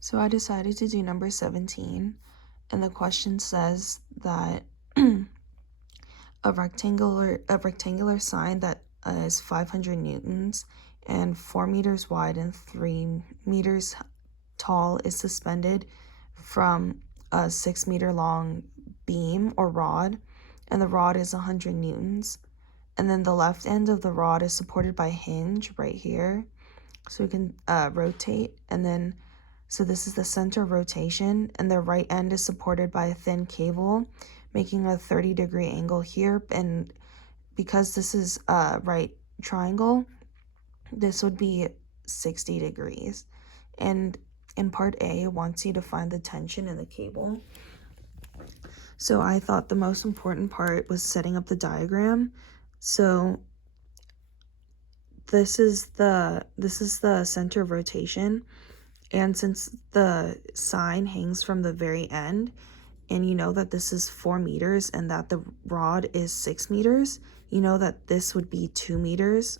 So I decided to do number 17, and the question says that a rectangular sign that is 500 newtons and 4 meters wide and 3 meters tall is suspended from a 6-meter long beam or rod, and the rod is 100 newtons. And then the left end of the rod is supported by a hinge right here, so we can rotate. And then, so this is the center of rotation, and the right end is supported by a thin cable, making a 30-degree angle here. And because this is a right triangle, this would be 60 degrees. And in part A, it wants you to find the tension in the cable. So I thought the most important part was setting up the diagram. So this is the center of rotation, and since the sign hangs from the very end, and you know that this is 4 meters and that the rod is 6 meters, you know that this would be 2 meters.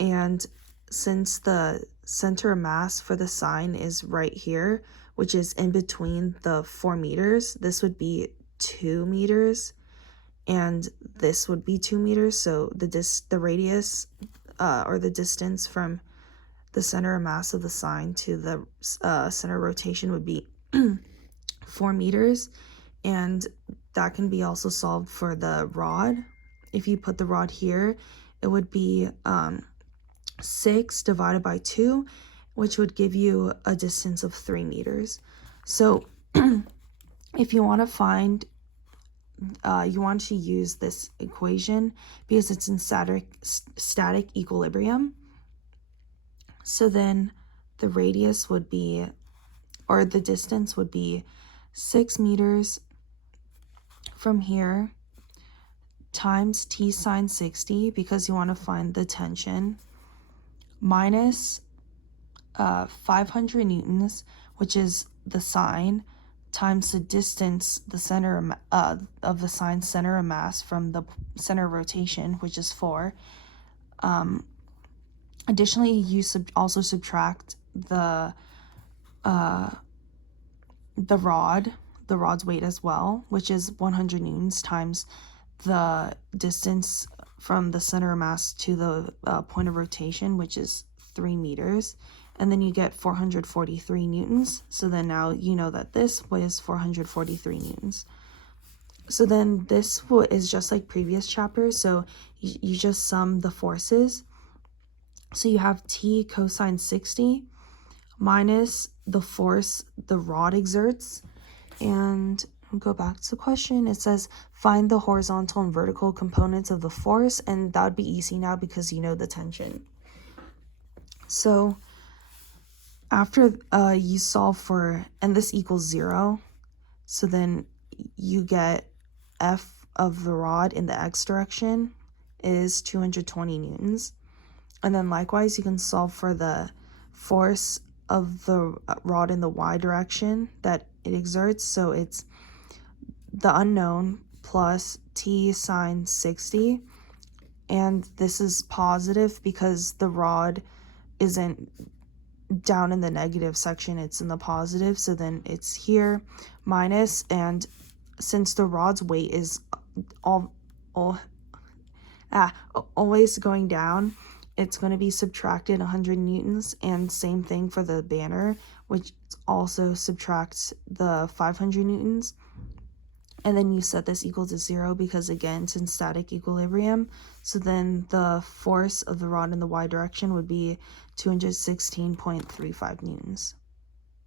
And since the center of mass for the sign is right here, which is in between the 4 meters, this would be 2 meters, and this would be 2 meters. So the radius or the distance from the center of mass of the sign to the center of rotation would be 4 meters. And that can be also solved for the rod. If you put the rod here, it would be 6 divided by 2, which would give you a distance of 3 meters. So if you want to find, you want to use this equation because it's in static equilibrium. So then the radius would be, or the distance would be 6 meters from here times t sine 60, because you want to find the tension, minus 500 newtons, which is the sign, times the distance, the center of the sign's center of mass from the center of rotation, which is 4. Additionally, you also subtract the rod's weight as well, which is 100 newtons times the distance from the center of mass to the point of rotation, which is 3 meters. And then you get 443 newtons. So then now you know that this weighs 443 newtons. So then this is just like previous chapters. So you just sum the forces. So you have T cosine 60 minus the force the rod exerts. And I'll go back to the question. It says find the horizontal and vertical components of the force. And that would be easy now because you know the tension. So after you solve for, and this equals 0, so then you get F of the rod in the x direction is 220 newtons. And then likewise, you can solve for the force of the rod in the y direction that it exerts. So it's the unknown plus t sine 60. And this is positive because the rod isn't down in the negative section, it's in the positive. So then it's here minus, and since the rod's weight is always going down, it's going to be subtracted 100 newtons. And same thing for the banner, which also subtracts the 500 newtons. And then you set this equal to 0 because, again, it's in static equilibrium. So then the force of the rod in the y direction would be 216.35 newtons.